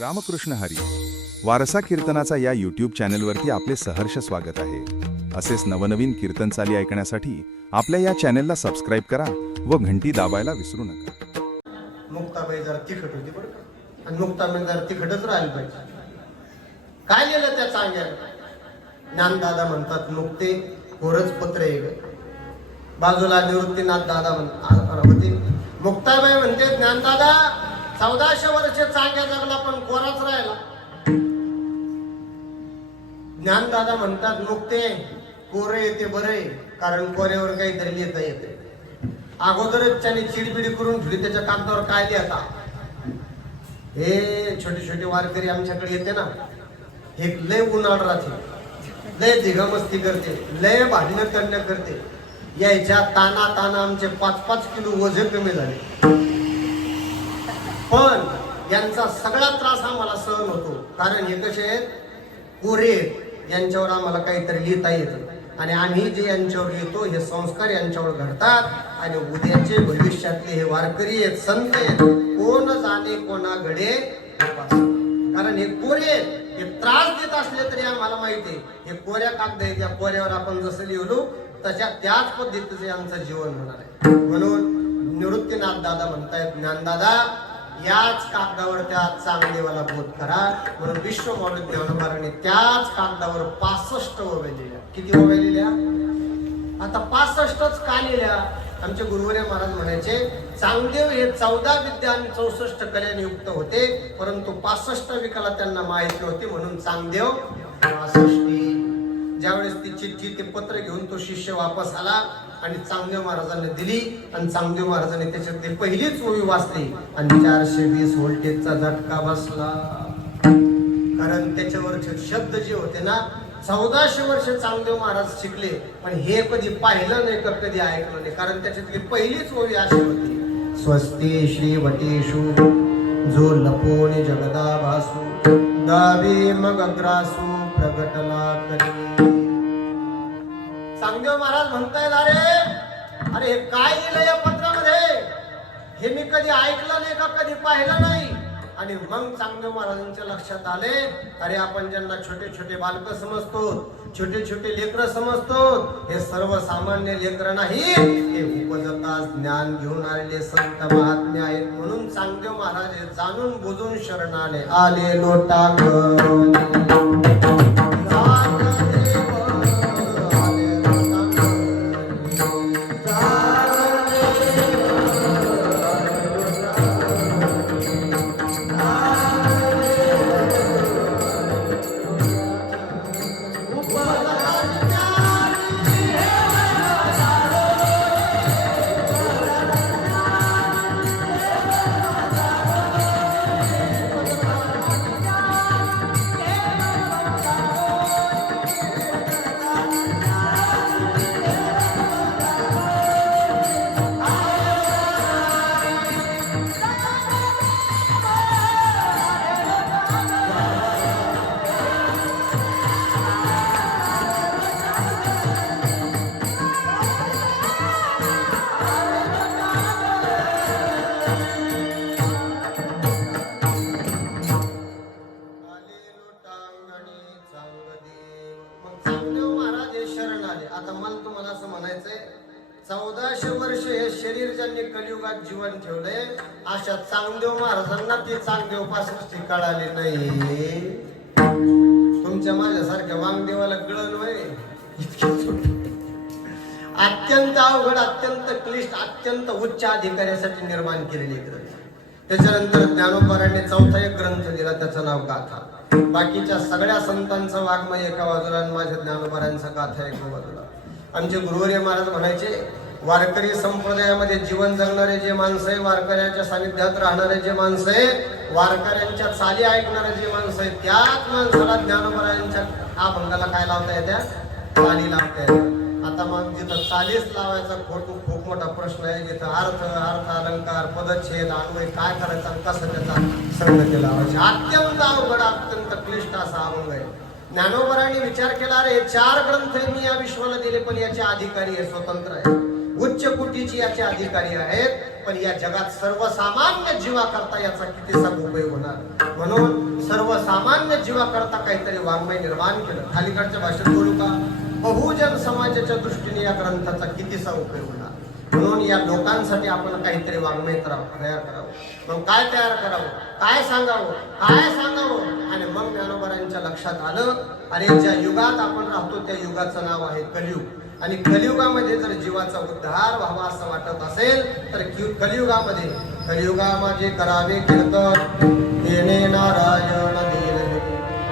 रामकृष्ण हरी वारसा कीर्तनाचा या यूट्यूब चॅनलवरती आपले सहर्ष स्वागत आहे. असेच नवनवीन कीर्तन चाली ऐकण्यासाठी आपल्या या चॅनलला सबस्क्राईब करा व घंटी दाबायला विसरू नका. मुक्ताबाई जरा तिखट होती बरं का, आणि मुक्ताबाई जरा तिखटच राहिली पाहिजे. काय लिहिलं त्या चांग्याला? ज्ञानदादा म्हणतात मुक्ते कोरच पत्र आहे ग. बाजूला निवृत्तीनाथ दादा होते. मुक्ताबाई म्हणते ज्ञानदादा 1400 वर्ष चांग्या जगला पण कोराच राहिला. ज्ञानदादा म्हणतात मुक्ते कोरे येते बरे, कारण कोऱ्यावर काहीतरी लिहिता येते. अगोदरच त्याने चिडबिडी करून ठेवली. त्याच्या कागदावर काय लिहिता? हे छोटे छोटे वारकरी आमच्याकडे येते ना, हे लय उन्हाळ राहते, लय धिगामस्ती करते, लय भांडणं करणं करते. यायच्या ताना ताना आमचे 5-5 किलो वजन कमी झाले. पण यांचा सगळा त्रास आम्हाला सहन होतो, कारण हे कसे आहेत? कोरे आहेत. यांच्यावर आम्हाला काहीतरी लिहिता येतं, आणि आम्ही जे यांच्यावर लिहितो हे संस्कार यांच्यावर घडतात. आणि उद्याचे भविष्यातले हे वारकरी आहेत, संत आहेत, कोण जाणे कोणाकडे, कारण हे कोरे हे त्रास देत असले तरी आम्हाला माहिती आहे हे कोऱ्या कागद आहे. त्या कोऱ्यावर आपण जसं लिहिलो त्याच पद्धतीचे आमचं जीवन होणार आहे. म्हणून निवृत्तीनाथ दादा म्हणतायत ज्ञानदादा याच कागदावर त्या चांगदेवाला बोध करा. म्हणून विश्वमाऊली ज्ञानोबारांनी त्याच कागदावर 65 ओव्या लिहिल्या. किती ओव्या लिहिल्या? आता 65च का लिहिल्या? आमचे गुरुवर्य महाराज म्हणायचे चांगदेव हे 14 विद्या आणि 64 कलेने युक्त होते, परंतु 65 कला त्यांना माहिती होती, म्हणून चांगदेव 65. ज्यावेळेस ती चिठ्ठी ते पत्र घेऊन तो शिष्य वापस आला आणि चांगदेव महाराजांनी दिली, आणि चांगदेव महाराजांनी त्याच्यातली पहिलीच ओवी वाचली आणि 420 व्होल्टेजचा झटका बसला. कारण त्याच्यावरचे शब्द जे होते ना, 1400 वर्ष चांगदेव महाराज शिकले, पण हे कधी पाहिलं नाही का कधी ऐकलं नाही. कारण त्याच्यातली पहिलीच ओवी अशी होती, स्वस्ती श्री वटेषु जो लपोनी जगदा भासू दावी मग ग्रासू प्रगटला करी. चांगदेव महाराज म्हणतायत अरे हे काय लिहिलं या पत्रामध्ये? हे मी कधी ऐकलं नाही का कधी पाहिलं नाही. आणि मग चांगदेव महाराजांच्या लक्षात आले, अरे आपण ज्यांना छोटे छोटे बालक समजतो, छोटे छोटे लेकरं समजतो, हे सर्वसामान्य लेकरं नाही, हे उपजता ज्ञान घेऊन आलेले संत महात्मे आहेत. म्हणून चांगदेव महाराज हे जाणून बुजून शरण आले लोटांगण. आता मला तुम्हाला असं म्हणायचंय, 1400 वर्ष हे शरीर ज्यांनी कलियुगात जीवन ठेवलंय, अशा चांगदेव महाराजांना ती चांगदेव पासून कळाली नाही. तुमच्या माझ्यासारख्या वांगदेवाला कळण होय? अत्यंत अवघड, अत्यंत क्लिष्ट, अत्यंत उच्च अधिकाऱ्यासाठी निर्माण केलेली ग्रंथ. त्याच्यानंतर ज्ञानोबारांनी चौथा एक ग्रंथ दिला, त्याचं नाव गाथा. बाकीच्या सगळ्या संतांचं वाङ्मय एका बाजूला आणि माझ्या ज्ञानोबारांचा गाथा एका बाजूला. आमचे गुरुवर्य महाराज म्हणायचे वारकरी संप्रदायामध्ये जीवन जगणारे जे माणसं आहे, वारकऱ्यांच्या सानिध्यात राहणारे जे माणसं आहे, वारकऱ्यांच्या चाली ऐकणारे जे माणसं आहे, त्याच माणसाला ज्ञानोबारांच्या अभंगाला काय लावता येत्या? चाली लावता येत्या. आता मग जिथं चालीच लावायचा खूप मोठा प्रश्न आहे. जिथं अर्थ अलंकार पदच्छेद अन्वय काय करायचा, कसं त्याचा संगती लावायची, अत्यंत अवघड, अत्यंत क्लिष्ट असा अभंग आहे. ज्ञानोबारांनी विचार केला, अरे 4 ग्रंथ मी या विश्वाला दिले, पण याचे अधिकारी हे स्वतंत्र आहे. उच्च कोटीची याचे अधिकारी आहेत, पण या जगात सर्वसामान्य जीवाकरता याचा कितीसा उपयोग होणार. म्हणून सर्वसामान्य जीवाकरता काहीतरी वाङ्मय निर्माण केलं. खालीकडच्या भाषेत बोलू का, बहुजन समाजाच्या दृष्टीने या ग्रंथाचा कितीसा उपयोग होणार. म्हणून या लोकांसाठी आपण काहीतरी वाङ्मय तयार करावं. मग काय तयार करावं, काय सांगावं. आणि मग ज्ञानोबारांच्या लक्षात आलं, अरे ज्या युगात आपण राहतो त्या युगाचं नाव आहे कलियुग. आणि कलियुगामध्ये जर जीवाचा उद्धार व्हावा असं वाटत असेल तर कलियुगामध्ये करावे कीर्तन येणे नारायण देव.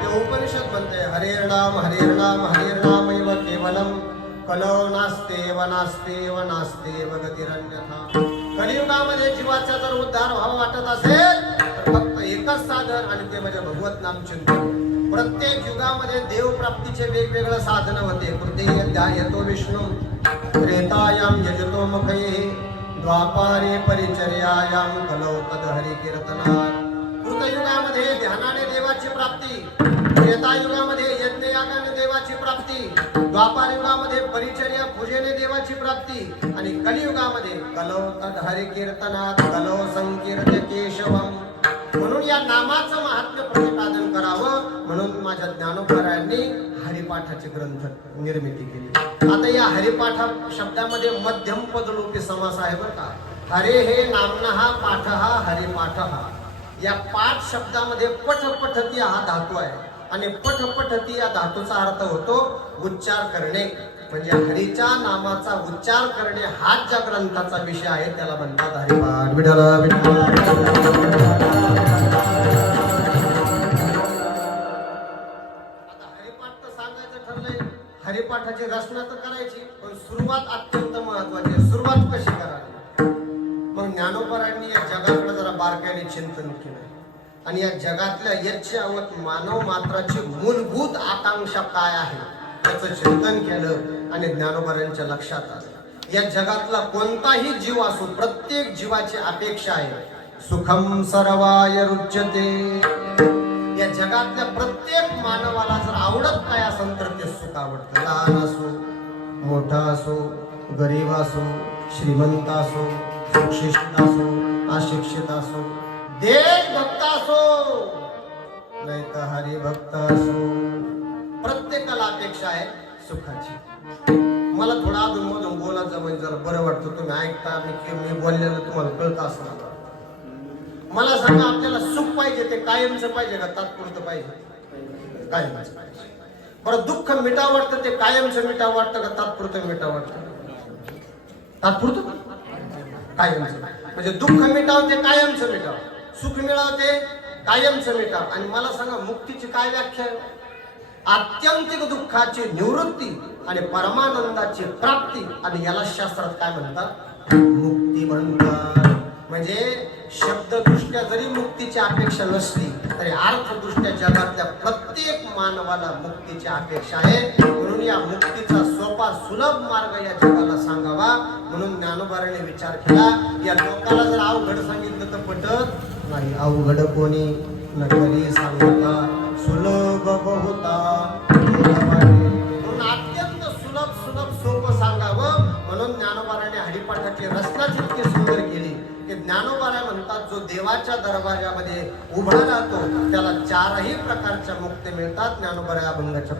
ते उपनिषद म्हणते, हरेर्नाम हरेर्नाम हरेर्नामैव केवलम कलौ नास्तेव गतिरन्यथा. कलियुगामध्ये जीवाचा जर उद्धार व्हावा वाटत असेल तर फक्त एकच साधन, आणि ते म्हणजे भगवत नाम चिंतन. प्रत्येक युगामध्ये देव प्राप्तीचे वेगवेगळे साधन होते. कृते ध्यायतो विष्णू त्रेतायाम यजतो मुखये द्वापारे परिचर्यायाम कलौ तद हरि कीर्तनात्. कृतयुगामध्ये ध्यानाने देवाची प्राप्ती, त्रेतायुगामध्ये यज्ञयागाने देवाची प्राप्ती, द्वापार युगामध्ये परिचर्या पूजेने देवाची प्राप्ती, आणि कलियुगामध्ये कलौ तद हरि कीर्तनात् कलौ संकीर्त्य केशवम. म्हणून या नामाचं महात्म्य प्रतिपादन करावं म्हणून माझ्या ज्ञानोबारायांनी हरिपाठाचे ग्रंथ निर्मिती केली. आता या हरिपाठा शब्दामध्ये मध्यम पदलोपी समास आहे बरं का. हरे हे नामनः पाठः हरिपाठः. या पाठ शब्दामध्ये पठपठती हा धातू आहे, आणि पठपठती या धातूचा अर्थ होतो उच्चार करणे. म्हणजे हरीच्या नामाचा उच्चार करणे हाच ज्या ग्रंथाचा विषय आहे त्याला म्हणतात हरिपाठ. विठ्ठल हरिपाठाची रचना तर करायची, पण सुरुवात अत्यंत महत्वाची आहे. सुरुवात कशी करावी. मग ज्ञानोबारांनी या जगाकडे जरा बारकाईने चिंतन केलं, आणि या जगातल्या यच्छावत मानव मात्राची मूलभूत आकांक्षा काय आहे त्याचं चिंतन केलं, आणि ज्ञानोबारांच्या लक्षात आलं या जगातला कोणताही जीव असो, प्रत्येक जीवाची अपेक्षा आहे सुखम सर्वाय रुच्यते. या जगातल्या प्रत्येक मानवाला जर आवडत काय असेल तर ते सुख आवडतं. लहान असो, मोठा असो, गरीब असो, श्रीमंत असो, सुशिक्षित असो, अशिक्षित असो, देशभक्त असो नाही तर हरिभक्त असो, प्रत्येकाला अपेक्षा आहे सुखाची. मला थोडा अधूनमधून बोलायचं म्हणजे जरा बरं वाटतं. तुम्ही ऐकता, मी बोललेलं तुम्हाला कळत असणार. मला सांगा, आपल्याला सुख पाहिजे ते कायमचं पाहिजे का तात्पुरतं पाहिजे? कायमच पाहिजे. बरं, दुःख मिटावं वाटतं ते कायमचं मिटावं वाटतं का तात्पुरतं मिटावं वाटतं? तात्पुरतं कायमचं. म्हणजे दुःख मिटावं ते कायमचं मिटावं, सुख मिळावं ते कायमचं मिटावं. आणि मला सांगा, मुक्तीची काय व्याख्या आहे? आत्यंतिक दुःखाची निवृत्ती आणि परमानंदाची प्राप्ती. आणि याला शास्त्रात काय म्हणतात? मुक्ती म्हणतात. म्हणजे शब्ददृष्ट्या जरी मुक्तीची अपेक्षा नसली तरी अर्थदृष्ट्या जगातल्या प्रत्येक मानवाला मुक्तीची अपेक्षा आहे. म्हणून या मुक्तीचा सोपा सुलभ मार्ग या जगाला सांगावा म्हणून ज्ञानोबाराने विचार केला. या लोकाला जर अवघड सांगितलं तर पटत नाही. अवघड कोणी न करी सांगता सुलभ बहुता. म्हणून अत्यंत सुलभ सोपं सांगावं म्हणून ज्ञानोबाराने हरिपाठाची रचना इतकी सुंदर केली की ज्ञानोबारा म्हणतात, जो देवाच्या दरबारामध्ये उभा राहतो त्याला चारही प्रकारच्या मुक्ती मिळतात. ज्ञानोबारा अभंगाच्या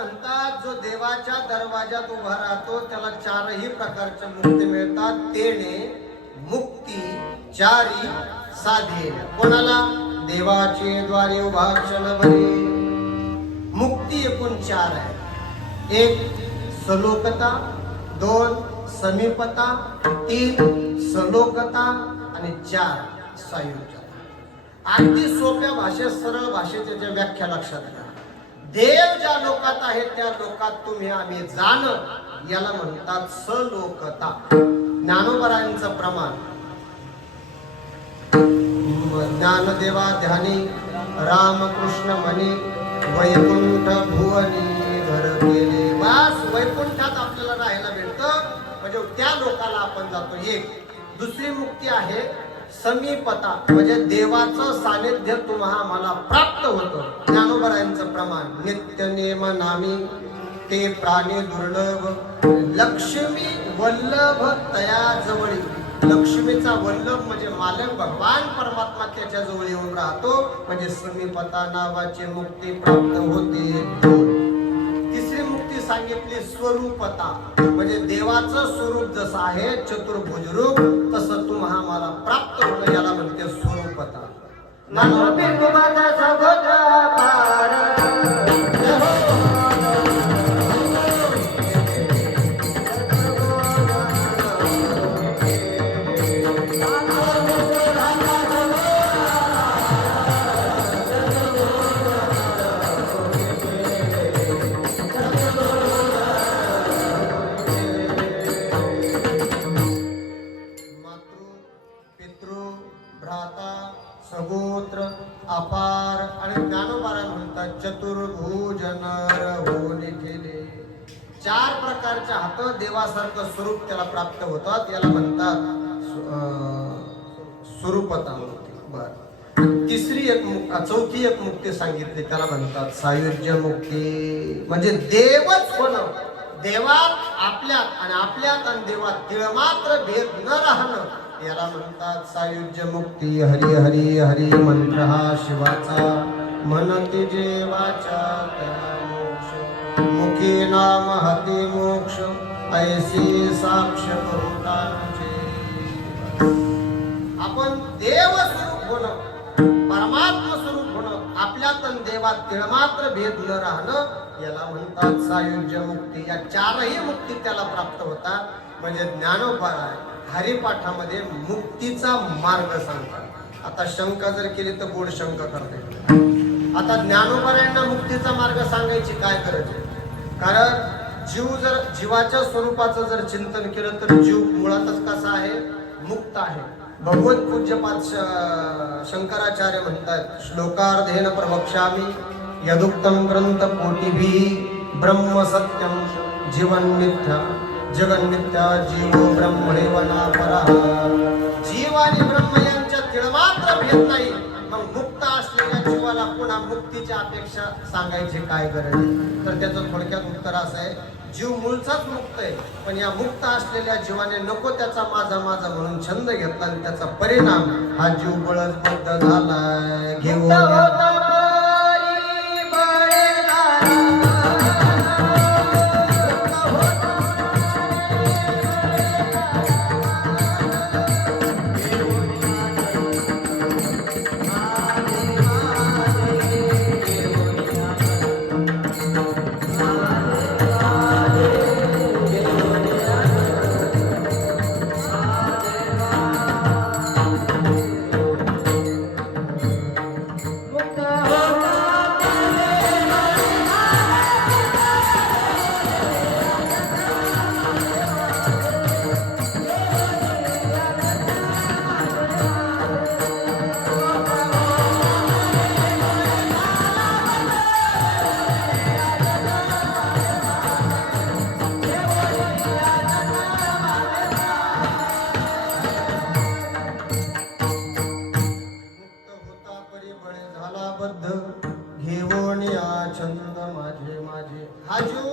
म्हणतात जो देवाच्या दरवाजात उभा राहतो त्याला चारही प्रकारच्या मुक्ती मिळतात. तेने मुक्ती चारी साधे. कोणाला? देवाचे द्वारे उभा क्षण भरे. मुक्ती एकूण चार आहे. एक सलोकता, दोन समीपता, तीन सलोकता आणि चार सायुज्यता. अगदी सोप्या भाषेत, सरळ भाषेत त्याच्या व्याख्या लक्षात घ्या. देव ज्या लोकात आहे त्या लोकात तुम्ही आम्ही जाणं याला म्हणतात सलोकता. ज्ञानोबरायांचं प्रमाण. ज्ञानदेवा ध्यानी रामकृष्ण म्हणे वैकुंठ भुवनी घर गेले. बस वैकुंठात आपल्याला राहायला भेटतं म्हणजे त्या लोकाला आपण जातो. एक. दुसरी मुक्ती आहे समीपता, म्हणजे देवाचं सानिध्य तुम्हाला मला प्राप्त होतं. ज्ञानोबरायांचं प्रमाण. नित्य नेम नामी ते प्राणी दुर्लभ लक्ष्मी वल्लभ तया जवळी. लक्ष्मीचा वल्लभ म्हणजे मालक भगवान परमात्मा त्याच्या जवळ येऊन राहतो म्हणजे समीपता नावाची मुक्ती प्राप्त होते. तिसरी मुक्ती सांगितली स्वरूपता, म्हणजे देवाचं स्वरूप जसं आहे चतुर्भुज रूप तसं तुम्हा मला प्राप्त होणं याला म्हणते स्वरूपता. सगोत्र अपार आणि ज्ञानोबारा म्हणतात चतुर्भुज नर होणे केले. चार प्रकारच्या हात देवासारखं स्वरूप त्याला प्राप्त होतात याला म्हणतात स्वरूपता मुक्ती. बर. तिसरी एक चौथी एक मुक्ती सांगितली त्याला म्हणतात सायुज्य मुक्ती, म्हणजे देवच होणं. देवात आपल्यात आणि आपल्यात आणि देवात तिळमात्र भेद न राहणं याला म्हणतात सायुज्य मुक्ती. हरी हरी हरी मंत्र हा शिवाचा म्हणते जेवाच्या मोक्ष. मुखी नाम हती मोक्ष ऐसी साक्ष बहुतांचे. आपण देव स्वरूप होणं, परमात्मा स्वरूप होणं, आपल्यात आणि देवात तिळमात्र भेद न राहणं याला म्हणतात सायुज्य मुक्ती. या चारही मुक्ती त्याला प्राप्त होतात. म्हणजे ज्ञानोबा हरिपाठामध्ये मुक्तीचा मार्ग सांगतात. आता शंका जर केली तर गोड शंका करते. आता ज्ञानोबरायांना मुक्तीचा मार्ग सांगायची काय गरज आहे? कारण जीवाच्या स्वरूपाचं जर चिंतन केलं तर जीव मुळातच कसा आहे? मुक्त आहे. भगवत पूज्यपाद शंकराचार्य म्हणतात श्लोकार्धेन प्रवक्ष्यामि यदुक्तम ग्रंथ कोटिभिः ब्रह्म सत्यम जीवन मिथ्या जगन मिथ्या जीवो ब्रह्मैव नापरः. जीव आणि ब्रह्म यांच्यात तिळमात्र भेद नाही. मग मुक्त असलेल्या जीवाला पुन्हा मुक्तीची अपेक्षा सांगायची काय गरज आहे? तर त्याचं थोडक्यात उत्तर असं आहे, जीव मूळचाच मुक्त आहे, पण या मुक्त असलेल्या जीवाने नको त्याचा माझा माझा म्हणून छंद घेतला आणि त्याचा परिणाम हा जीव बळजबद्ध झालाय. घेऊन घेऊन या छंद माझे माझे. हा जीव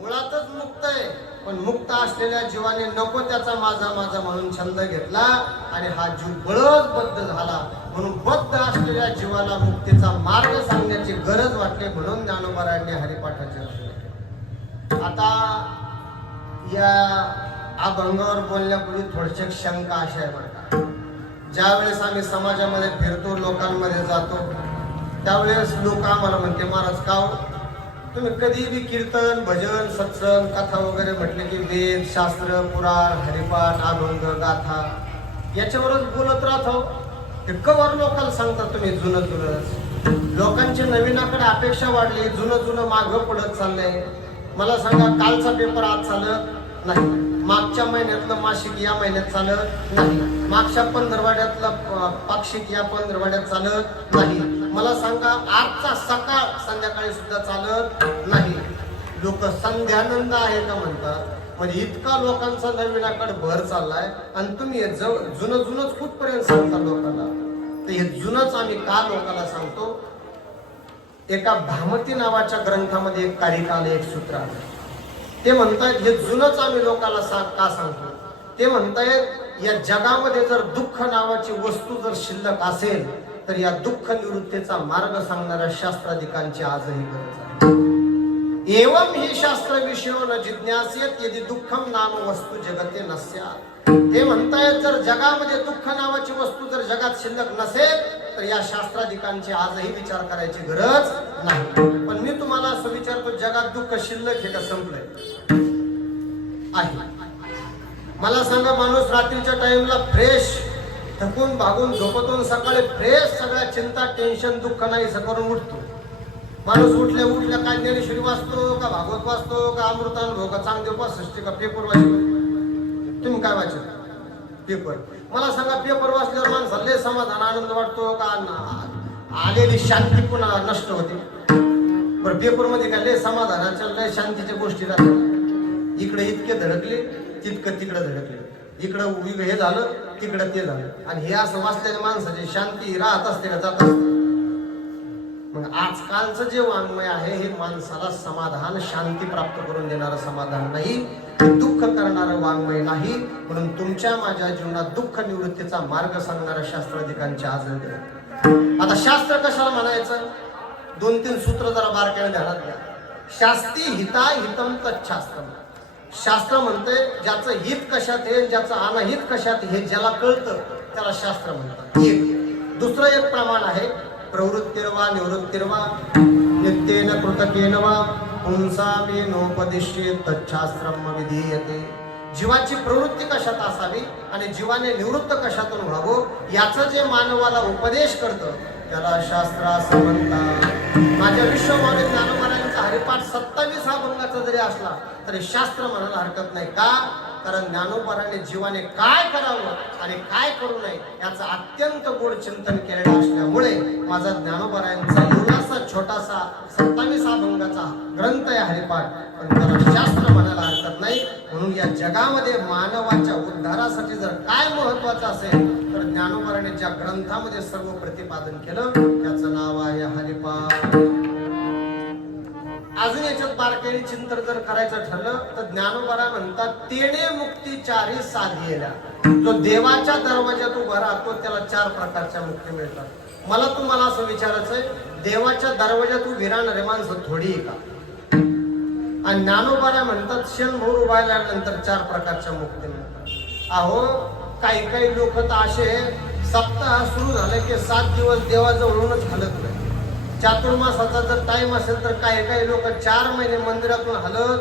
मुळातच मुक्त आहे, पण मुक्त असलेल्या जीवाने नको त्याचा माझा माझा म्हणून छंद घेतला आणि हा जीव बळजबद्ध झाला. म्हणून बद्ध असलेल्या जीवाला मुक्तीचा मार्ग सांगण्याची गरज वाटली, म्हणून ज्ञानोबारायांनी हरिपाठाची रचना केली. आता या अभंगावर बोलण्यापूर्वी थोडीशी शंका अशी आहे बरं का. ज्यावेळेस आम्ही समाजामध्ये फिरतो, लोकांमध्ये जातो, त्यावेळेस लोक आम्हाला म्हणते, महाराज का हो? तुम्ही कधी बी कीर्तन, भजन, सत्संग, कथा वगैरे म्हटले की वेद, शास्त्र, पुराण, हरिपाठ, अभंग, गाथा याच्यावरच बोलत राहतो. ते कवर लोकांना सांगतात तुम्ही जुनं जुनंच. लोकांची नवीनाकडे अपेक्षा वाढली, जुनं जुनं मागं पडत चाललंय. मला सांगा, कालचा पेपर आज चालत नाही, मागच्या महिन्यातलं मासिक या महिन्यात चालत नाही, मागच्या पंधरवाड्यातलं पाक्षिक या पंधरवाड्यात चालत नाही. मला सांगा, आजचा सकाळ संध्याकाळी सुद्धा चालत नाही. लोक संध्यानंद आहे का म्हणतात. म्हणजे इतका लोकांचा नवीनाकडे भर चाललाय आणि तुम्ही जुनं जुनंच कुठपर्यंत सांगता लोकांना. तर हे जुनंच आम्ही का लोकांना सांगतो. एका भामती नावाच्या ग्रंथामध्ये एक कारिकाल एक सूत्र आहे. ते म्हणतायत हे जुनंच आम्ही लोकांना का सांगतो. ते म्हणतायत या जगामध्ये जर दुःख नावाची वस्तू जर शिल्लक असेल तर या दुःख निवृत्तीचा मार्ग सांगणाऱ्या शास्त्राधिकांची आजही गरज आहे. एवं ही शास्त्र विषयो न जिज्ञासेत यदि दुःखम नाम वस्तू जगते नस्यात. ते म्हणतायत जर जगामध्ये दुःख नावाची वस्तू जर जगात शिल्लक नसेल तर या शास्त्राधिकांची आजही विचार करायची गरज नाही. पण मी तुम्हाला असं विचारतो, जगात दुःख शिल्लक हे का संपलंय आहे? मला सांगा, माणूस रात्रीच्या टाइमला फ्रेश थकून भागून झोपतून सकाळी फ्रेश, सगळ्या चिंता टेन्शन दुःख नाही करून उठतो. माणूस उठल्या उठल्या काय ज्ञानेश्वरी वाचतो का, भागवत वाचतो का, अमृतानुभव का, चांगदेव वाचतो का, पेपर वाचतो. तुम्ही काय वाचत? पेपर. मला सांगा, पेपर वाचल्यावर माणसाला लय समाधान आनंद वाटतो का, आलेली शांती पुन्हा नष्ट होते? बरं, पेपर मध्ये काय लय समाधानाच्या लय शांतीच्या गोष्टी राहतात. इकडे इतके धडकले, तितकं तिकडे धडकले, इकडं हे झालं, तिकडं ते झालं. आणि हे असं वाचल्याने माणसाची शांती राहत असते का जात असते? मग आजकालचं जे वाङ्मय आहे हे माणसाला समाधान, शांती प्राप्त करून देणारं समाधान नाही, दुःख करणारं वाङ्मय नाही. म्हणून तुमच्या माझ्या जीवनात दुःख निवृत्तीचा मार्ग सांगणाऱ्या शास्त्राधिकांची आज. आता शास्त्र कशाला म्हणायचं? 2-3 सूत्र जरा बारकाईने ध्यानात घ्या. शास्ती हिता हितम तच्छास्त्रम. शास्त्र म्हणते ज्याचं हित कशात आहे, ज्याचं अनहित कशात हे ज्याला कळतं त्याला शास्त्र म्हणतात. एक. दुसरं एक प्रमाण आहे, प्रवृत्तिर्वा निवृत्तिर्वा नित्येन कृतकेन वा पुंसामे नोपदिश्ये तच्छास्त्रम विधीयते. जीवाची प्रवृत्ती कशात असावी आणि जीवाने निवृत्त कशातून व्हावं याचं जे मानवाला उपदेश करतं त्याला शास्त्र असं म्हणतात. माझ्या विश्वमानव ज्ञानोबारायांचा हरिपाठ 27 अभंगाचा जरी असला तरी शास्त्र म्हणायला हरकत नाही. का? कारण ज्ञानोबाराने जीवाने काय करावं आणि काय करू नये याचं अत्यंत गोड चिंतन केलेलं असल्यामुळे माझा ज्ञानोबारायांचा एवढासा छोटासा 27 अभंगाचा ग्रंथ आहे हरिपाठ, पण त्याला शास्त्र म्हणायला हरकत नाही. म्हणून या जगामध्ये मानवाच्या उद्धारासाठी जर काय महत्वाचं असेल तर ज्ञानोबाराने ज्या ग्रंथामध्ये सर्व प्रतिपादन केलं त्याचं नाव आहे हरिपाठ. अजून याच्यात बारकाईने चिंतन जर करायचं ठरलं तर ज्ञानोबारा म्हणतात, तेने मुक्ती चारी साधियेला. जो देवाच्या दरवाज्यात उभा राहतो त्याला 4 प्रकारच्या मुक्ती मिळतात. मला तुम्हाला असं विचारायचंय, देवाच्या दरवाज्यात उभी राहणारे माणसं थोडी आहे का? आणि ज्ञानोबारा म्हणतात, क्षणभर उभा राहिल्यानंतर 4 प्रकारच्या मुक्ती मिळतात. अहो, काही लोक तर असे सप्ताह सुरू झाले की 7 दिवस देवाजवळूनच हलत नाही. चातुर्मासाचा जर टाइम असेल तर काही लोक 4 महिने मंदिरातून हलत.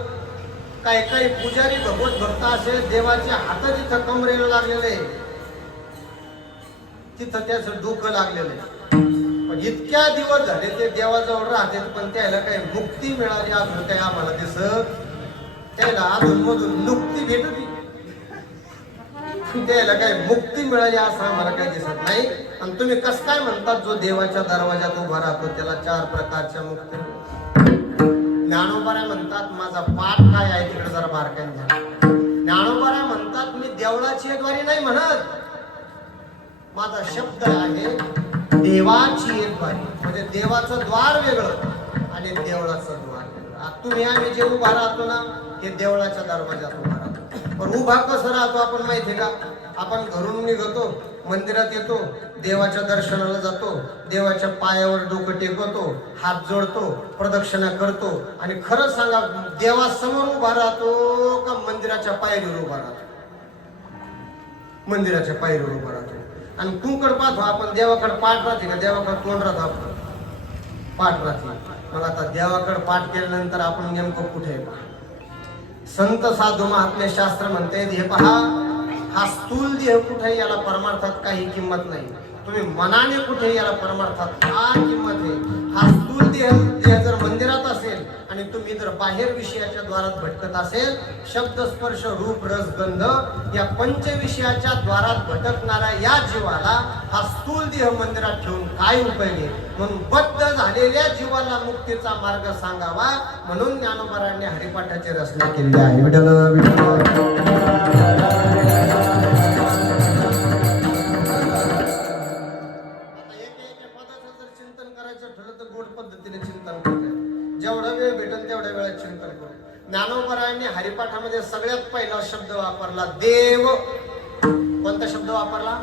काही पुजारी भगवत भक्त असे देवाचे हात जिथं कमरेला लागलेले तिथं त्याचं डोकं लागलेलं. पण इतक्या दिवस झाले ते देवाजवळ राहते पण त्याला काही मुक्ती मिळाली अजून काही आम्हाला दिसत. त्याला अजून मधून मुक्ती भेटली, त्याला काही मुक्ती मिळाली असं आम्हाला काही दिसत नाही. आणि तुम्ही कसं काय म्हणतात जो देवाच्या दरवाजात उभा राहतो त्याला 4 प्रकारच्या मुक्ती? ज्ञानोबारा म्हणतात, माझा पाठ काय आहे तिकडे जरा बारकाईने घ्या. ज्ञानोबारा म्हणतात, मी देवळाची एक वारी नाही म्हणत, माझा शब्द आहे देवाची एक वारी. म्हणजे देवाचं द्वार वेगळं आणि देवळाचं द्वार वेगळं. तुम्ही आम्ही जे उभा राहतो ना हे देवळाच्या दरवाजात उभा राहतो. पण उभा कसं राहतो आपण माहितीये का? आपण घरून निघतो, मंदिरात येतो, देवाच्या दर्शनाला जातो, देवाच्या पायावर डोकं टेकवतो, हात जोडतो, प्रदक्षिणा करतो आणि खरं सांगा देवासमोर उभा राहतो का मंदिराच्या पायरीवर उभा राहतो? मंदिराच्या पायरीवर उभा राहतो. आणि कुंकड पाहतो आपण, देवाकडे पाठ राहते का देवाकडे तोंड राहतो? आपण पाठ राहते. मग आता देवाकडे पाठ केल्यानंतर आपण नेमकं कुठे आहे? संत साधू महात्मे शास्त्र म्हणते हे पहा, हा स्थूल देह कुठे याला परमार्थात काही किंमत नाही. तुम्ही मनाने कुठे याला परमार्थात काय किंमत आहे? हा स्थूल देह जर मंदिरात असेल आणि तुम्ही जर बाहेर विषयाच्या द्वारात भटकत असेल, शब्द स्पर्श रूप रस गंध या पंच विषयाच्या द्वारात भटकणाऱ्या या जीवाला हा स्थूल देह मंदिरात ठेवून काय उपयोग आहे? म्हणून बद्ध झालेल्या जीवाला मुक्तीचा मार्ग सांगावा म्हणून ज्ञानोबारांनी हरिपाठाची रचना केलेली आहे. विठ्ठल जेवढा वेळ भेटेल तेवढ्या वेळात चिंतन करू. ज्ञानोबारायांनी हरिपाठामध्ये सगळ्यात पहिला शब्द वापरला देव. कोणता शब्द वापरला?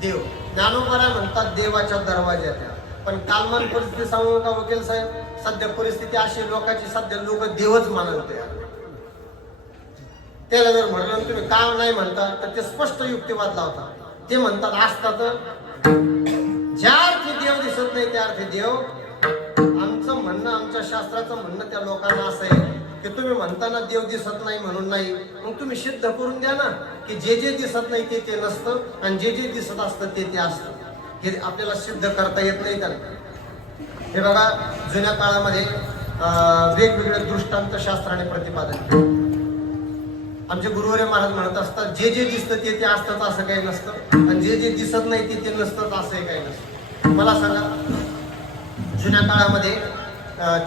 देव. ज्ञानोबाराय म्हणतात देवाच्या दरवाज्यात. पण कालमान परिस्थिती सांगू का वकील साहेब? सध्या परिस्थिती अशी लोकांची, सध्या लोक देवच मानते. त्याला जर म्हणलं तुम्ही का नाही म्हणता तर ते स्पष्ट युक्तिवाद लावतात. ते म्हणतात असतात ज्या अर्थी देव दिसत नाही त्या अर्थी देव. आमचं म्हणणं, आमच्या शास्त्राचं म्हणणं त्या लोकांना असं आहे की तुम्ही म्हणताना देव दिसत नाही म्हणून नाही, मग तुम्ही सिद्ध करून द्या ना की जे जे दिसत नाही ते ते नसतं आणि जे जे दिसत असतं ते ते असतं. हे आपल्याला सिद्ध करता येत नाही त्यांना. हे बघा, जुन्या काळामध्ये वेगवेगळे दृष्टांत शास्त्राने प्रतिपादन केले. आमचे गुरुवारे महाराज म्हणत असतात जे जे दिसतं ते ते असतं असं काही नसतं आणि जे जे दिसत नाही ते ते नसतं असंही काही नसतं. मला सांगा, जुन्या काळामध्ये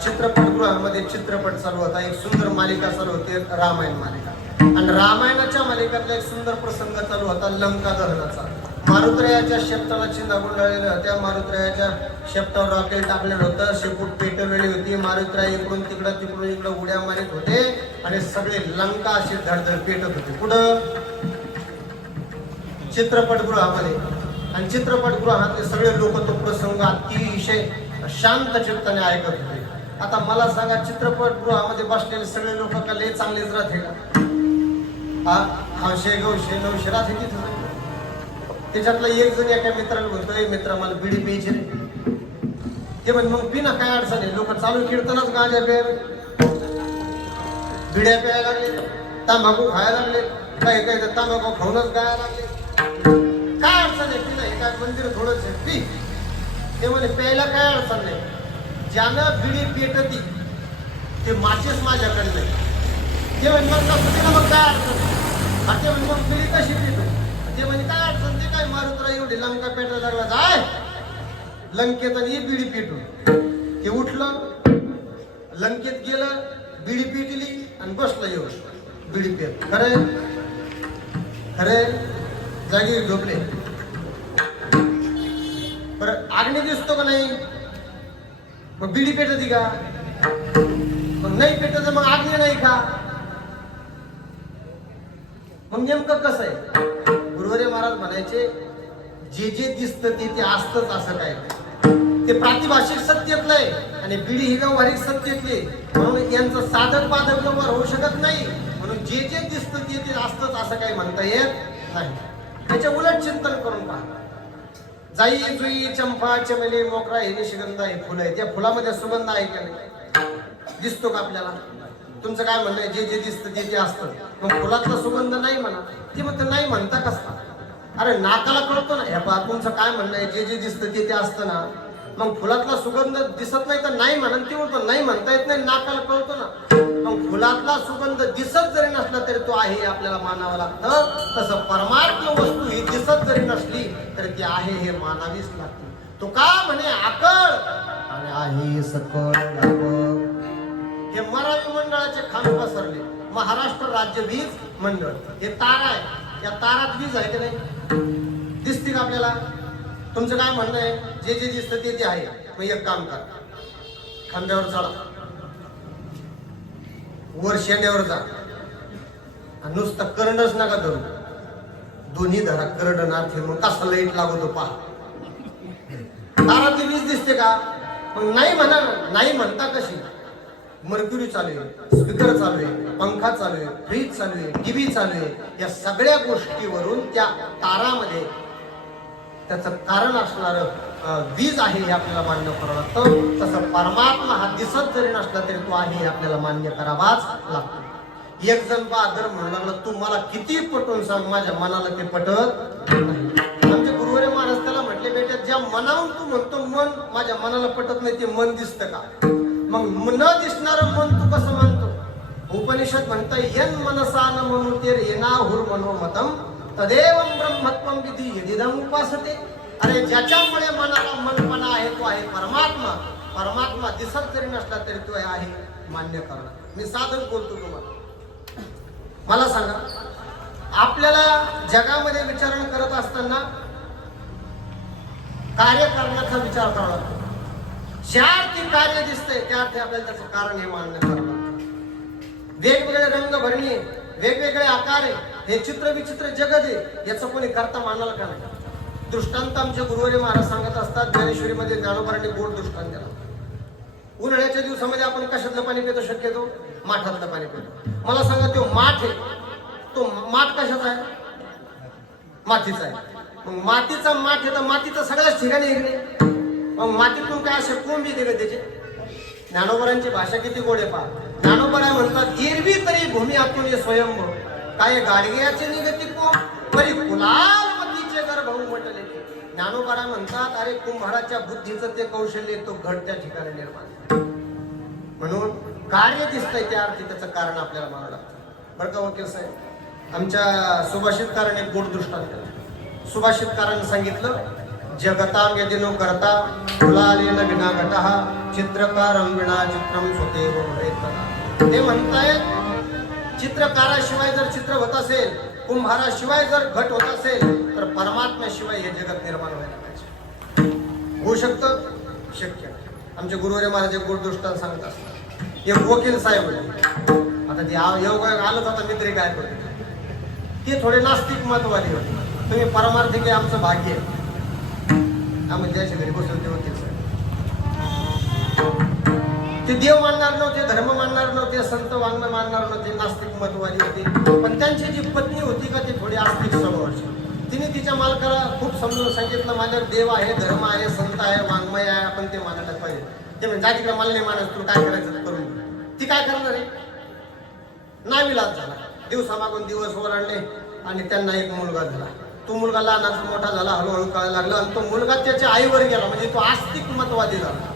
चित्रपटगृहामध्ये चित्रपट चालू होता. एक सुंदर मालिका चालू होती, रामायण मालिका. आणि रामायणाच्या मालिकेतला एक सुंदर प्रसंग चालू होता लंका दहनाचा. मारुतरायाच्या शेपटाला चिंता गुंडाळलेल्या होत्या. मारुतरायाच्या शेपटावर रॉकेल टाकलेलं होतं. शेपूट पेटवलेली होती. मारुतराय इकडून तिकडं तिकडून इकडं उड्या मारित होते आणि सगळे लंका अशी धडधड पेटत होते. कुठं? चित्रपटगृहामध्ये. आणि चित्रपटगृहातले सगळे लोक तो प्रसंग अतिशय शांत चित्ताने ऐकत होते. आता मला सांगा, चित्रपटगृहामध्ये बसलेले सगळे लोक का लय चांगलेच राहते का? हौशे गौशे नवशे राहते तिथं. त्याच्यातला एक जण एका मित्राला म्हणतोय, मित्र मला बिडी प्यायची रे. ते म्हणजे मग पिना, काय अडचण आहे? लोक चालू कीर्तनच गांजा प्याय, बिड्या प्यायला लागले, तांबाखू खायला लागले, काही काही तर तांबाखू खाऊनच गायला लागले. काय अडचण आहे? पिना हे काय मंदिर थोडंच आहे, पी. ते म्हणे प्यायला काय अडचण नाही. ज्यानं बिडी पेटती ते माचेच माझ्याकडे नाही. ते म्हणे मग कसं मग काय अडचण? ते म्हणे मग बिडी कशी पितो? ते म्हणजे काय अडचण? ते काय मारुतराय एवढी लंका पेटायला लागला, जाय लंकेत आणि बिडी पेटून. ते उठलं, लंकेत गेलं, बिडी पेटली आणि बसलं येऊन बिडी पेट. खरे खरे जागी झोपले. बरं, अग्नी दिसतो का नाही? मग बिडी पेटती का? मग नाही पेटत मग अग्नी नाही का? मग नेमकं कसं आहे? गुरुवारी महाराज म्हणायचे जे जे दिसतं ते ते असतंच असं काय. ते प्रातिभाषिक सत्यातलं आहे आणि बिडी ही व्यावहारिक सत्यातली. म्हणून यांचं साधक बाधक व्यवहार होऊ शकत नाही. म्हणून जे जे दिसतं ते ते असतंच असं काही म्हणता येत नाही. त्याच्या उलट चिंतन करून पहा. जाई जुई चंपा चमेली मोगरा हे निशिगंध हे फुलं आहे. त्या फुलामध्ये सुगंध आहे का नाही? दिसतो का आपल्याला? तुमचं काय म्हणणं आहे? जे जे दिसतं ते ते असतं. मग फुलातला सुगंध नाही म्हणा. ते म्हणतं नाही म्हणता कसं? अरे नाकाला कळतो ना. ह्या पहा, तुमचं काय म्हणणं आहे? जे जे दिसतं ते ते असतं ना. मग फुलातला सुगंध दिसत नाही तर नाही म्हणून ते म्हणतो नाही म्हणता येत नाही, नाकाला कळतो ना. मग फुलातला सुगंध दिसत जरी नसला तरी तो आहे हे आपल्याला मानावं लागतं. तसं परमार्थ वस्तू ही दिसत जरी नसली तरी ती आहे हे मानावीच लागते. तो का म्हणे आकळ आणि आहे सकळ. हे मराठी मंडळाचे खांब पसरले. महाराष्ट्र राज्य वीज मंडळ हे तार आहे. या तारात वीज आहे की नाही? दिसते का आपल्याला? तुमचं काय म्हणणं आहे? जे जे दिसतं ते ते आहे. मग एक काम कर, खांब्यावर चढा, वर शेंड्यावर जा आणि नुसतं करणच नका धरू. दोन्ही धरा करडनार्थी, मग कसा लाईट लागतो पहा. तारातली वीज दिसते का? मग नाही म्हणा ना. नाही म्हणता कशी? मर्क्युरी चालू आहे, स्पीकर चालू आहे, पंखा चालू आहे, फ्रीज चालू आहे, टीव्ही चालू आहे. या सगळ्या गोष्टीवरून त्या तारामध्ये त्याचं कारण असणारं वीज आहे हे आपल्याला मान्य करावं लागतं. तसं परमात्मा हा दिसत जरी नसला तरी तो आहे हे आपल्याला मान्य करावाच लागतो. एक जण बहादर म्हणू लागला, तू मला किती पटवून सांग, माझ्या मनाला ते पटत नाही. आमचे गुरुवारी महाराज त्याला म्हटले, बेटा ज्या मनावून तू म्हणतो मन माझ्या मनाला पटत नाही, ते मन दिसतं का? मग न दिसणारं मन तू कसं म्हणतो? उपनिषद म्हणतं, यन मनसा न मनुतेर येनाहुर मनोमतम तदेव ब्रह्मत्वम विधी यदिदम उपासते. अरे ज्याच्यामुळे मनाला मनपणा आहे तो आहे परमात्मा. परमात्मा दिसत जरी नसला तरी तो आहे मान्य करणं. मी साधच बोलतो तुम्हाला. मला सांगा, आपल्याला जगामध्ये विचारण करत असताना कार्य करण्याचा विचार करावा लागतो. ज्या अर्थी कार्य दिसतंय त्या अर्थी आपल्याला त्याचं कारण हे मान्य करावं लागतं. वेगवेगळे रंग भरणी, वेगवेगळे आकार आहे, हे चित्र विचित्र जगत आहे, याचं कोणी करता मानाल का नाही? दृष्टांत आमचे गुरुवारी महाराज सांगत असतात, ज्ञानेश्वरीमध्ये ज्ञानोबांनी गोड दृष्टांत दिला. उन्हाळ्याच्या दिवसामध्ये आपण कशातलं पाणी पितो? शक्यतो माठातलं पाणी पितो. मला सांगा, तो माठ आहे, तो माठ कशाचा आहे? मातीचा आहे. मग मातीचा माठ आहे तर मातीचा सगळ्याच ठिकाणी इकडे. मग मातीतून काय असे कोंबी दिले त्याचे? ज्ञानोबरांची भाषा किती गोड आहे पहा. ज्ञानोबरा म्हणतात, एरवी तरी भूमी आतून स्वयंभू काय गाडग्याचे निगती कोंब परी कुलाल मतीचे गर्भ उमटले. ज्ञानोबरा म्हणतात, अरे कुंभाराच्या बुद्धीचं ते कौशल्य तो घट त्या ठिकाणी निर्माण. म्हणून कार्य दिसतंय त्या अर्थी त्याचं कारण आपल्याला म्हणावं लागतं. बरं का वकील साहेब, आमच्या सुभाषितकाराने एक गोड दृष्टांत दिला. सुभाषितकारांनी सांगितलं, जगतां यदिनो करता फुलालेन विना घटः चित्रकारं विना चित्रं स्वतेव भवेत्. ते म्हणतायत, चित्रकाराशिवाय जर चित्र होत असेल, कुंभाराशिवाय जर घट होत असेल, तर परमात्म्याशिवाय हे जगत निर्माण व्हायला पाहिजे. होऊ शकतं? शक्य. आमचे गुरुवारी महाराज एक गोड दृष्टांत सांगत असतात. एक वकील साहेब होते. आता ते आलंच, आता मी तरी काय करतो, ते थोडे नास्तिक मतवादी होते. तुम्ही परमार्थिक आहे, आमचं भाग्य आहे. आम्ही ज्याच्या घरी बसवते वकील साहेब, ते देव मानणार नव्हते, धर्म मानणार नव्हते, संत वाङ्मय मानणार नव्हते, नास्तिक मतवादी होते. पण त्यांची जी पत्नी होती का, ती थोडी आस्तिक स्वभावाची. तिने तिच्या मालकाला खूप समजून सांगितलं, माझ्यावर देव आहे, धर्म आहे, संत आहे, वाङ्मय आहे, आपण ते मानायला पाहिजे. ते म्हणजे जा तिकडे, मला नाही मानायचं, तू काय करायचं करून. ती काय करणार आहे? नाविलाज झाला. दिवसामागून दिवस ओलांडले आणि त्यांना एक मुलगा झाला. तो मुलगा लहानाचा मोठा झाला, हळूहळू कळायला लागला, आणि तो मुलगा त्याच्या आईवर गेला. म्हणजे तो आस्तिक मतवादी झाला,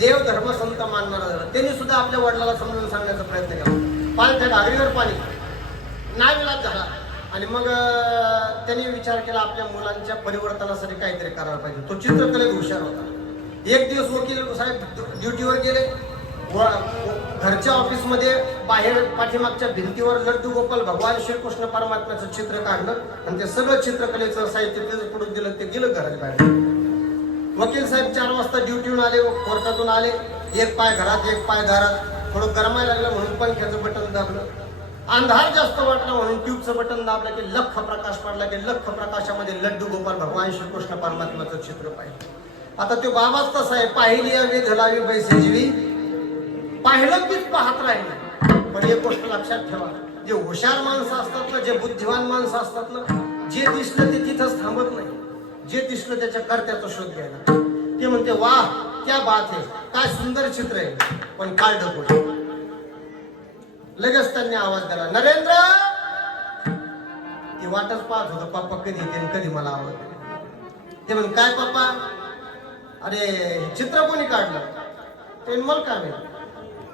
देव धर्म संत मानणारा झाला. त्यांनी सुद्धा आपल्या वडिलाला समजून सांगण्याचा प्रयत्न केला. पालथ्या घागरीवर पाणी, नाविलाज झाला. आणि मग त्यांनी विचार केला, आपल्या मुलांच्या परिवर्तनासाठी काहीतरी करायला पाहिजे. तो चित्रकलेत हुशार होता. एक दिवस वकील साहेब ड्युटीवर गेले. घरच्या ऑफिसमध्ये बाहेर पाठीमागच्या भिंतीवर लड्डू गोपाल भगवान श्रीकृष्ण परमात्म्याचं चित्र काढलं आणि ते सगळं चित्रकलेचं साहित्य तिथं पडून दिलं. ते गेलं घराच्या बाहेर. वकील साहेब 4 वाजता ड्युटीहून आले, कोर्टातून आले. एक पाय घरात, एक पाय दारात. थोडं गरमायला लागलं म्हणून पंख्याचं बटन दाबलं. अंधार जास्त वाटला म्हणून ट्यूबचं बटन दाबलं की लख प्रकाश पडला की लख प्रकाशामध्ये लड्डू गोपाल भगवान श्रीकृष्ण परमात्म्याचं चित्र पाहिलं. आता तो बाबाच तसा आहे, पाहिली वेध लावी पैसे जीवी, पाहिलं कीच पाहत राहिले. पण एक गोष्ट लक्षात ठेवा, जे हुशार माणसं असतात ना, जे बुद्धिवान माणसं असतात ना, जे दिसलं ते तिथंच थांबत नाही. जे दिसलं त्याच्या कर्त्याचा शोध घ्यायला. ते म्हणते, वाह क्या बात आहे, काय सुंदर चित्र आहे, पण काय ढकल. लगेच त्यांनी आवाज दिला, नरेंद्र. ते वाटच पाहत होतं, पप्पा कधी येते कधी मला आवाज दिला. ते म्हण, काय पप्पा? अरे चित्र कोणी काढलं? ते मला काय माहिती,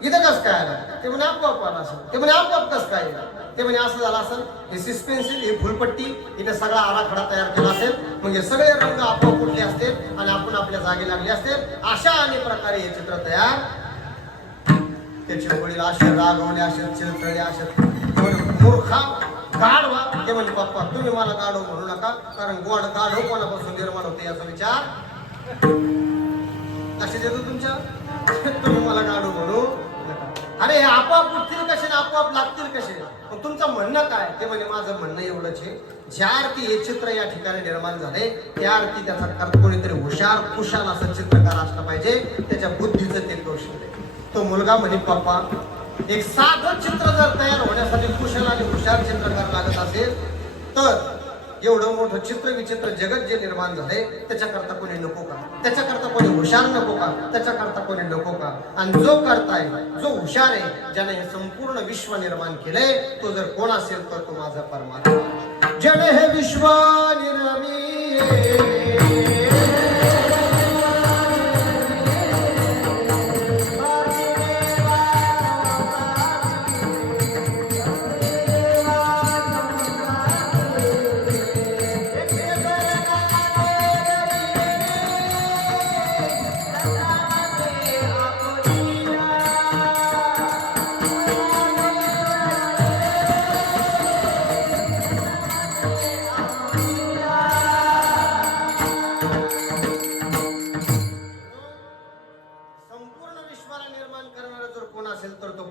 इथं कसं काय आला? ते म्हणे आपोआप आला असं. ते म्हणे आपोआप कसं काय? ते म्हणे असं झालं असेल, हे सिस्पेन्सिल, ही फुलपट्टी, इथे सगळा आराखडा तयार केला असेल, म्हणजे सगळे रंग आपोआप उठले असतील आणि आपण आपल्या जागी लागले असतील. अशा अनेक प्रकारे हे चित्र तयार. त्याचे वडील असे रागवले, असे चिलतळे, असे मूर्खा गाढवा. ते म्हणजे पप्पा तुम्ही मला गाढव म्हणू नका, कारण गोड गाढव कोणापासून निर्माण होते याचा विचार लक्षात येतो तुमच्या. तुम्ही मला गाढव म्हणू नका. अरे हे आपोआप उठतील कसे ना आपोआप लागतील कसे? मग तुमचं म्हणणं काय? ते म्हणे माझं म्हणणं एवढंच आहे, ज्या अर्थी हे चित्र या ठिकाणी निर्माण झाले त्या अर्थी त्याचा कर्ता कोणीतरी हुशार कुशाल असं चित्रकार असला पाहिजे, त्याच्या बुद्धीचं ते कौशल्य. तो मुलगा म्हणे पप्पा, एक साधं चित्र जर तयार होण्यासाठी कुशल आणि हुशार चित्रकार लागत असेल तर एवढं मोठं चित्र विचित्र जगत जे निर्माण झाले त्याच्याकरता कोणी नको का? त्याच्याकरता कोणी हुशार नको का? त्याच्याकरता कोणी नको का? आणि जो करताय, जो हुशार आहे, ज्याने हे संपूर्ण विश्व निर्माण केलंय, तो जर कोण असेल तर तो माझा परमात्मा. ज्याने हे विश्व निर्मिले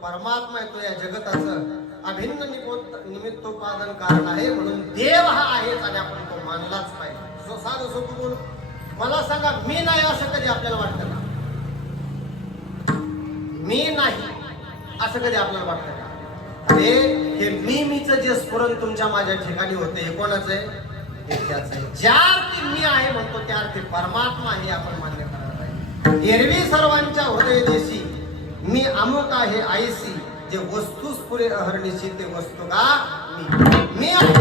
परमात्मा आहे, तो या जगताचं अभिन्न निमित्तोपादन कारण आहे. म्हणून देव हा आहेच आणि आपण तो मानलाच पाहिजे. साधं सोपं बोलू, मला सांगा, मी नाही असं कधी आपल्याला वाटतं का? मी नाही असं कधी आपल्याला वाटतं का? अरे हे मीचं जे स्फुरण तुमच्या माझ्या ठिकाणी होते हे कोणाचं आहे? हे त्याच आहे. ज्या अर्थी मी आहे म्हणतो त्या अर्थी परमात्मा हे आपण मान्य करायला पाहिजे. एरवी सर्वांच्या हृदय देशी मी अमुक आहे आईसी, जे वस्तू स्फुरे अहर्निशी ते वस्तू का मी आहे,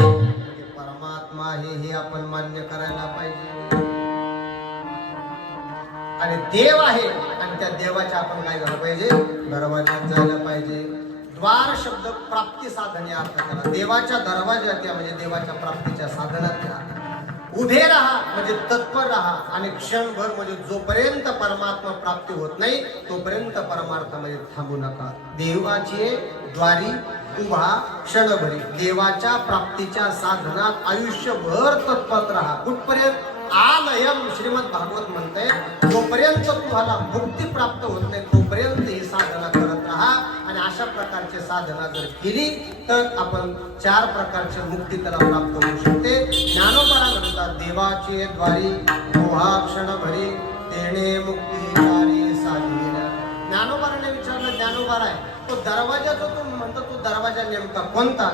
परमात्मा आहे हे आपण मान्य करायला पाहिजे. आणि देव आहे आणि त्या देवाच्या आपण काय झालं पाहिजे? दरवाज्यात जायला पाहिजे. द्वार शब्द प्राप्ती साधन या अर्थ करा. देवाच्या दरवाज्यात या म्हणजे देवाच्या प्राप्तीच्या साधनात या. उभे राहा म्हणजे तत्पर राहा आणि क्षणभर म्हणजे जोपर्यंत परमात्मा प्राप्ती होत नाही तोपर्यंत परमार्थामध्ये थांबू नका. देवाची द्वारी उभा क्षणभरी, देवाच्या प्राप्तीच्या साधनात आयुष्यभर तत्पर राहा. कुठपर्यंत? आलयम श्रीमद भागवत म्हणते, जोपर्यंत तुम्हाला मुक्ती प्राप्त होत नाही तोपर्यंत ही साधना करत राहा. आणि अशा प्रकारची साधना जर केली तर आपण 4 प्रकारची मुक्ती त्याला प्राप्त होऊ शकते. ज्ञानोबा म्हणतात, देवाची द्वारी मोहा क्षणभरी तेणे मुक्ती साधिला. ज्ञानोबाने विचारलं, ज्ञानोबा आहे तो दरवाजा जो तो म्हणतो तो दरवाजा नेमका कोणता?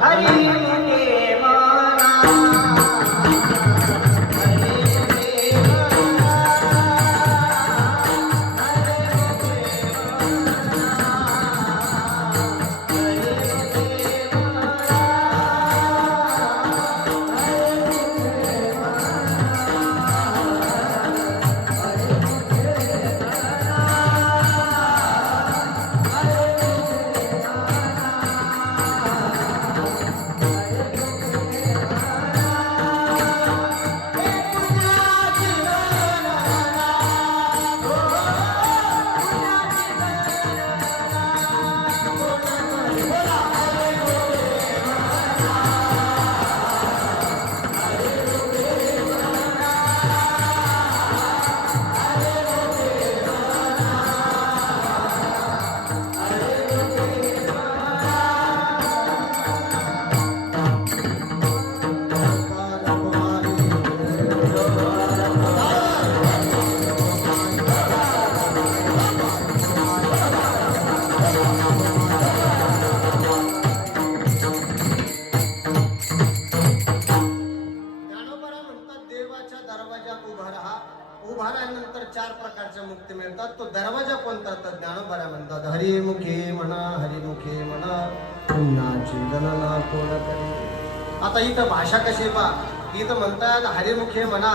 उभारल्यानंतर 4 प्रकारच्या मुक्ती मिळतात. तो दरवाजा कोणता? तर ज्ञानोबा म्हणतात, हरिमुखे म्हणा, हरिमुखे म्हणा, पुन्हा चिंतनाला कोण करे. आता इथं भाषा कशी पा, इथं म्हणतात हरिमुखे म्हणा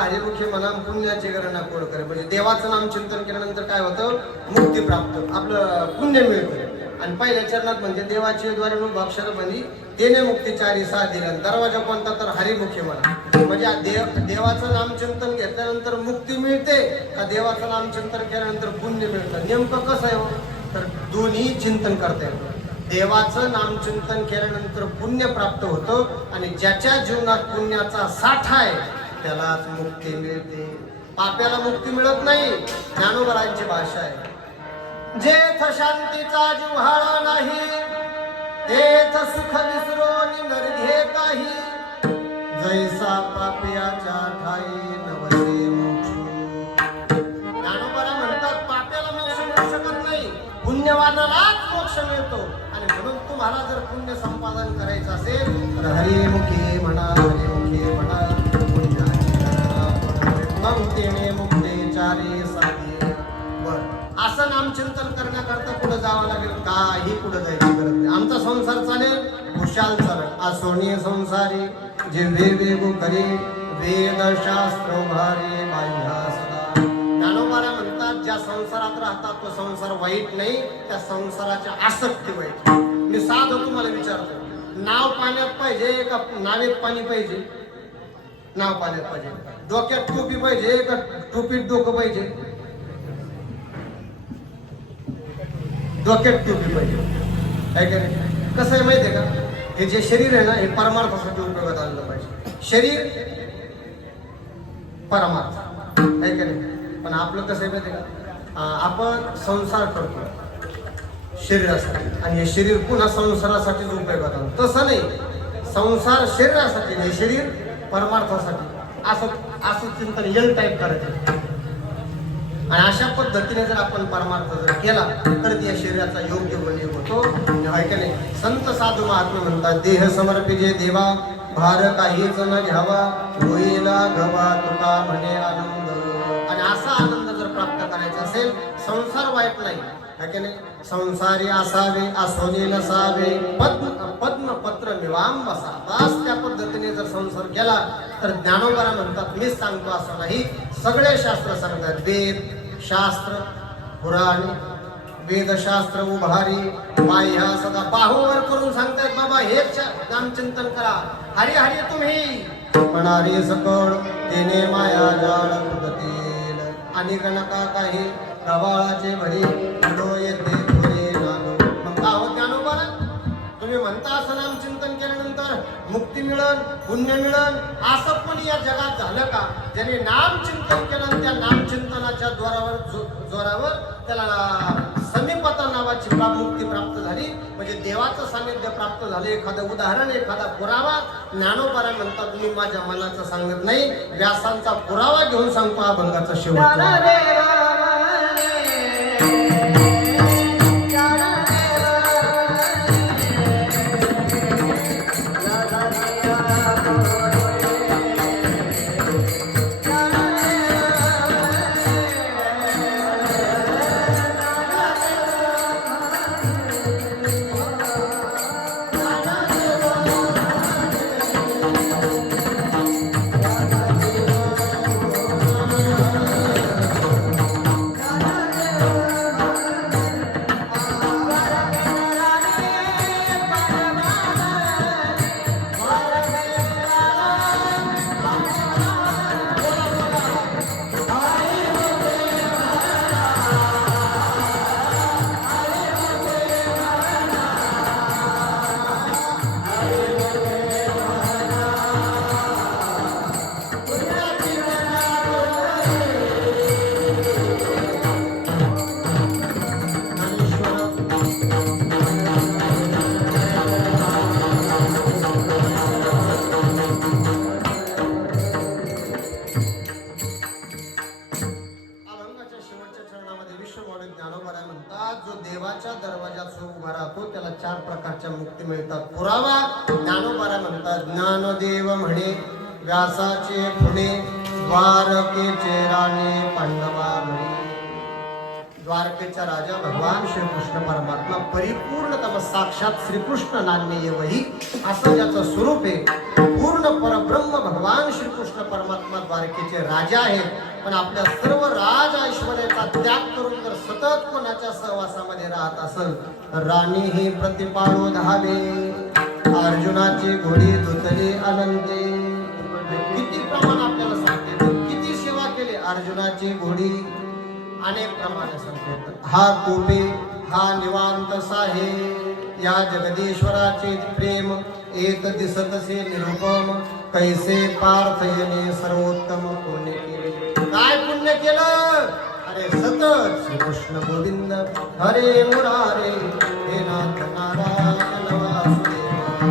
पुण्याची गणना कोण करे. म्हणजे देवाचं नाम चिंतन केल्यानंतर काय होतं? मुक्ती प्राप्त, आपलं पुण्य मिळतं. आणि पहिल्या चरणात म्हणजे देवाचे द्वारे अक्षर म्हणजे तेने मुक्ती 4 दिलं. दरवाजा कोणता? तर हरिमुखे म्हणा. म्हणजे देवाचं नामचिंतन घेतल्यानंतर मुक्ती मिळते का देवाचं नामचिंतन केल्यानंतर पुण्य मिळतं? नेमकं कसं आहे हो? तर दोन्ही चिंतन करता येतं. देवाचं नामचिंतन केल्यानंतर पुण्य प्राप्त होतं आणि ज्याच्या जीवनात पुण्याचा साठा आहे त्यालाच मुक्ती मिळते. पाप्याला मुक्ती मिळत नाही. ज्ञानोबरांची भाषा आहे. जेथ शांतीचा जिव्हाळा नाही तेथ सुख विसरून नरघे काही जैसा पापियाच्या ठाई नवसे मोक्ष. ज्ञानोबाला म्हणतात पाप्याला मोक्ष मिळू शकत नाही, पुण्यवानालाच मोक्ष मिळतो. आणि म्हणून तुम्हाला जर पुण्य संपादन करायचं असेल तर हरिमुखी म्हणा, हरिमुखी म्हणा, पुण्याची गणना पंक्तीने मुक्ते चारी साधी. बर असं नामचिंतन करण्याकरता पुढे जावं लागेल, काही पुढे जायची गरज नाही. आमचा संसार चालेल, खुशाल चालेल. असोनी संसारी जिव्हे वेगू करी वेद शास्त्र भारी बाह्या सदा. ज्ञानोबाला म्हणतात ज्या संसारात राहतात तो संसार वाईट नाही, त्या संसाराची आसक्ती वाईट. मी साधं तुम्हाला विचारतो, नाव पाण्यात पाहिजे का नावेत पाणी पाहिजे? नाव पाण्यात पाहिजे. डोक्यात टोपी पाहिजे का टोपीत डोकं पाहिजे? डोक्यात टोपी पाहिजे. काय करे कसं आहे माहितीये का, हे जे शरीर आहे ना हे परमार्थासाठी उपयोगात आणलं पाहिजे. शरीर परमार्थ काय करे. पण आपलं कसं आहे माहितीये का, आपण संसार करतो शरीरासाठी आणि हे शरीर पुन्हा संसारासाठीच उपयोगात आणतो. तसं नाही, संसार शरीरासाठी नाही, शरीर परमार्थासाठी. असं चिंतन यल टाईप करायचं. आणि अशा पद्धतीने जर आपण परमार्थ जर केला तर त्या शरीराचा योग्य विनियोग होतो. आहे का नाही. संत साधू महात्मा म्हणतात देह समर्पिजे देवा भार काहीच न घ्यावा होईला गवा तुका म्हणे आनंद. आणि असा आनंद जर प्राप्त करायचा असेल, संसार वाईट नाही आहे का नाही. संसारी असावे असोनी नसावे पद्मपत्र निवाम बसा. बस त्या पद्धतीने जर संसार केला तर ज्ञानोबाला म्हणतात मीच सांगतो असं नाही, सगळे शास्त्र सांगतात. वेद शास्त्र पुराण वेदशास्त्र उभारी बाह्या सदा बाहुवर करून सांगतायत बाबा हेच नामचिंतन करा. हरी हरी तुम्ही म्हणारे सकळ तेने माया जाळ फुटतील आणि गणका काही गवाळाचे भरी येते थोरे नाग. मग का हो ज्ञानोबाला तुम्ही म्हणता असं नामचिंतन केल्यानंतर मुक्ती मिळन पुण्य मिळन, असं पण या जगात झालं का? ज्याने नामचिंतन केलं त्या नामचिंतनाच्या जोरावर त्याला समीपता नावाची मुक्ती प्राप्त झाली, म्हणजे देवाचं सानिध्य प्राप्त झाले. एखादं उदाहरण एखादा पुरावा ज्ञानोबाला म्हणतात मी माझ्या मनाचं सांगत नाही, व्यासांचा पुरावा घेऊन सांगतो अभंगाचा शेवट. चार प्रकारच्या मुक्ती मिळतात. पुरावा ज्ञानोबाला म्हणतात ज्ञानदेव म्हणे व्यासाचे पुणे द्वारकेचे राणे पांडवा म्हणे. द्वारकेचा राजा भगवान श्रीकृष्ण परमात्मा परिपूर्णतम साक्षात श्रीकृष्ण नान्य वही असं ज्याचं स्वरूप आहे. पूर्ण परब्रह्म भगवान श्रीकृष्ण परमात्मा द्वारकेचे राजा आहेत. पण आपल्या सर्व राज ऐश्वर्याचा त्याग करून जर सतत कोणाच्या सहवासामध्ये राहत असेल तर राणी ही प्रतिपाळू धावे अर्जुनाची घोडी धुतली अनंते. किती प्रमाण आपल्याला सांगते, किती सेवा केली अर्जुनाची घोडी अनेक प्रमाणे सांगते. हा कोपे हा निवांत साहे या जगदीश्वराचे प्रेम एक दिसतसे निरुपम कैसे पार्थ येणे सर्वोत्तम पुण्य केले. काय पुण्य केलं? अरे सतत श्रीकृष्ण गोविंद हरे मुरारे हे नाथ नारायण वासुदेव.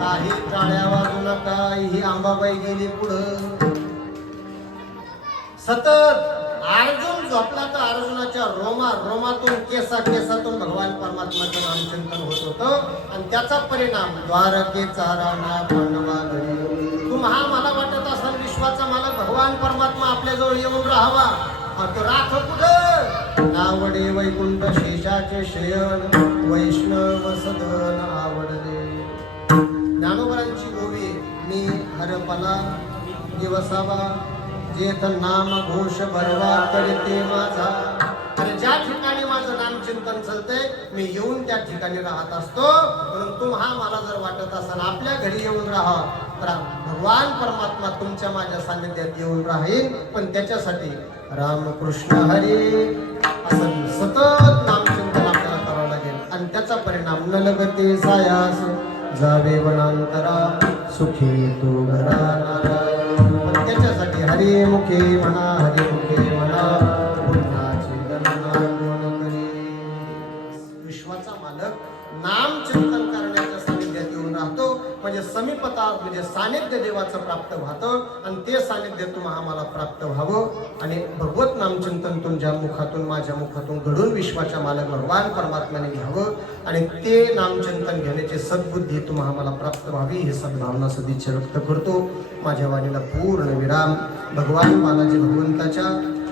काही टाळ्या वाजू नका, ही आंबाबाई गेली पुढं. सतत अर्जुन झोपला तर अर्जुनाच्या रोमातून केसातून भगवान परमात्माचं नामचिंतन होत होतं आणि त्याचा परिणाम द्वारकेचा राणा पांडवा घरी. तुम्हा मला वाटत असाल विश्वाचा मालक भगवान परमात्मा आपल्या जवळ येऊन राहावा, तो राख कुठं? नावडे वैकुंठ शेषाचे शयन वैष्णव सदन आवडले. ज्ञानोबरांची गोवी मी हरपला दिवसावा जेथ नाम घोष भरवा करते माझा. अरे ज्या ठिकाणी माझं नाम चिंतन चालतंय मी येऊन त्या ठिकाणी राहत असतो. म्हणून तुम्हा मला जर वाटत असाल आपल्या घरी येऊन राहा, तर भगवान परमात्मा तुमच्या माझ्या सानिध्यात येऊन राहील, पण त्याच्यासाठी रामकृष्ण हरी असं सतत नामचिंतन आपल्याला करावं लागेल. आणि त्याचा परिणाम न लगते सायास जावे वनांतरा सुखी तू घरा नारायण. पण त्याच्यासाठी हरी मुखे म्हणा, हरी मुखे म्हणा, पुन्हाची गणना कोण करी. विश्वाचा मालक नाम चिंतन करण्याच्या सानिध्यात येऊन राहतो, म्हणजे समीपता म्हणजे सानिध्य देवाचं प्राप्त व्हातं आणि ते सानिध्य तुम्हाला मला प्राप्त व्हावं आणि भगवत नामचिंतन तुमच्या मुखातून माझ्या मुखातून घडून विश्वाच्या मालक भगवान परमात्म्याने घ्यावं आणि ते नामचिंतन घेण्याची सद्बुद्धी तुम्हाला मला प्राप्त व्हावी ही सद्भावना सदिच्छा व्यक्त करतो. माझ्या वाणीला पूर्ण विराम. भगवान बालाजी भगवंताच्या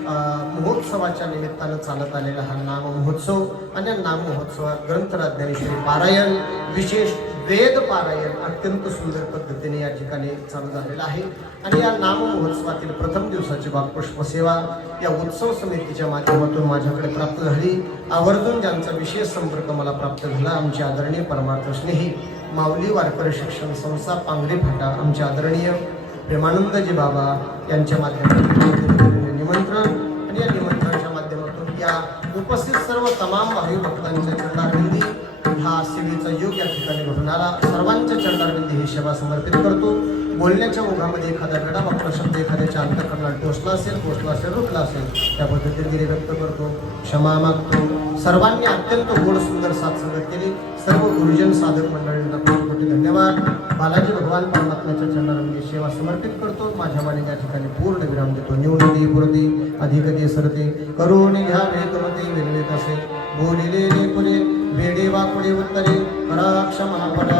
महोत्सवाच्या निमित्तानं चालत आलेला हा नाम महोत्सव आणि या नाम महोत्सवात ग्रंथराज ज्ञानेश्वरी पारायण, विशेष वेद पारायण अत्यंत सुंदर पद्धतीने या ठिकाणी चालू झालेला आहे. आणि या नाम महोत्सवातील प्रथम दिवसाची वाक्पुष्प सेवा या उत्सव समितीच्या माध्यमातून माझ्याकडे प्राप्त झाली. आवर्जून ज्यांचा विशेष संपर्क मला प्राप्त झाला आमचे आदरणीय परमार्थ स्नेही माऊली वारकरी शिक्षण संस्था पांगरे फाटा आमचे आदरणीय प्रेमानंदजी बाबा यांच्या माध्यमातून निमंत्रण आणि या निमंत्रणाच्या माध्यमातून या उपस्थित सर्व तमाम भावी भक्तांच्या चरणारविंदी हा सेवेचा योग या ठिकाणी घडून आला. सर्वांच्या चरणारविंदी ही सेवा समर्पित करतो. बोलण्याच्या ओघामध्ये एखादा वेळा वापरा शब्द एखाद्याच्या अंतःकरणात पोचला असेल रुटला असेल त्या पद्धतीने गिरी व्यक्त करतो, क्षमा मागतो. सर्वांनी अत्यंत गोड सुंदर साथसंगत केली. सर्व गुरुजन साधक मंडळींना खूप खूप धन्यवाद. बालाजी भगवान परमात्म्याच्या चरणारविंदी सेवा समर्पित करतो. माझ्या वाणी या ठिकाणी पूर्ण विराम देतो. न्यूनते पुरते अधिकते सरते करून घ्या वेदमते विरवित असे बोलिले पुरे वेडे वाकुडे उत्तरे पराक्ष महापरा